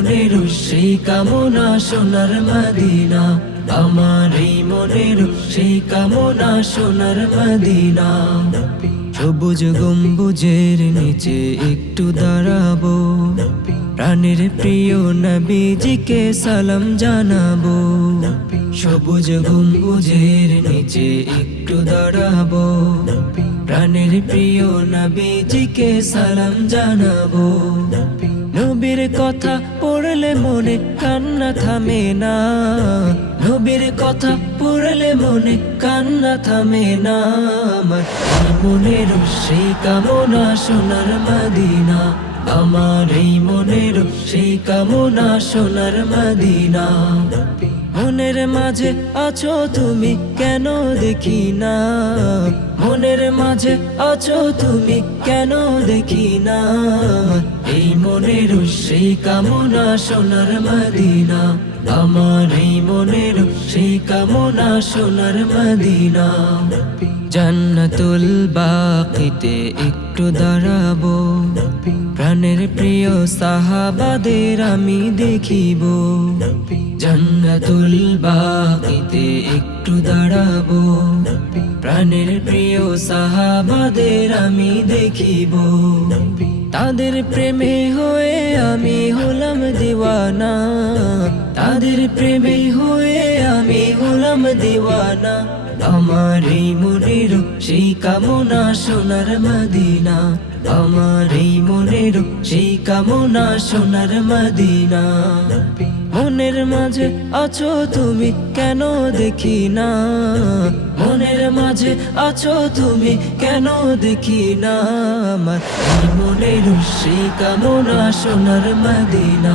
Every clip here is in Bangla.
মনের সেই কামনা সোনার মদিনা। আমার এই মনের সেই কামনা সোনার মদিনা। সবুজ গম্বুজের নিচে একটু দাঁড়াবো। প্রাণের প্রিয় নবীজিকে সালাম জানাব। সবুজ গম্বুজের নিচে একটু দাঁড়াবো। প্রাণের প্রিয় নবীজিকে সালাম জানাব। নবীর কথা পড়লে মনে কান্না থামে না। নবীর কথা পড়লে মনে কান্না থামে না। আমার মনের সেই কামনা সোনার মদিনা। আমার এই মনের সেই কামনা সোনার মদিনা। মনের মাঝে আছো তুমি কেন দেখি না? মনের মাঝে আছো তুমি কেন দেখি না? এই মনের সেই কামনা সোনার মদিনা। আমার এই মনের সেই কামনা সোনার মদিনা। জান্নাতুল বাকিতে একটু দাঁড়াবো। প্রাণের প্রিয় সাহাবাদের আমি দেখিব। জান্নাতুল বাকিতে একটু দাঁড়াবো। প্রাণের প্রিয় সাহাবাদের আমি দেখিব। তাদের প্রেমে হয়ে আমি হলাম দিওয়ানা। তাদের প্রেমে হয়ে আমি হলাম দিওয়ানা। আমার এই মনের সেই কামনা সোনার মদিনা। আমার এই মনের সেই কামনা সোনার মদিনা। মনের মাঝে আছো তুমি কেন দেখি না? মনের মাঝে আছো তুমি কেন দেখি না? মনের শ্রী কামনা সোনার মদিনা।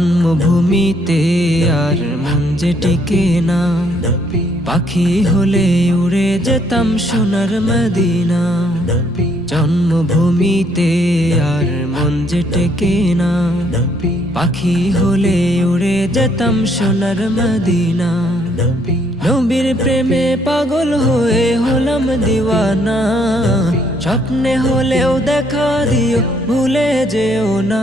জন্মভূমিতে আর মন যে টিকে না, পাখি হলে উড়ে যেতাম সোনার মদিনা। জন্মভূমিতে আর মন যে টেকে না, পাখি হলে উড়ে যেতাম সোনার মদিনা। নবীর প্রেমে পাগল হয়ে হলাম দিওয়ানা, স্বপ্নে হলেও দেখা দিও, ভুলে যেও না।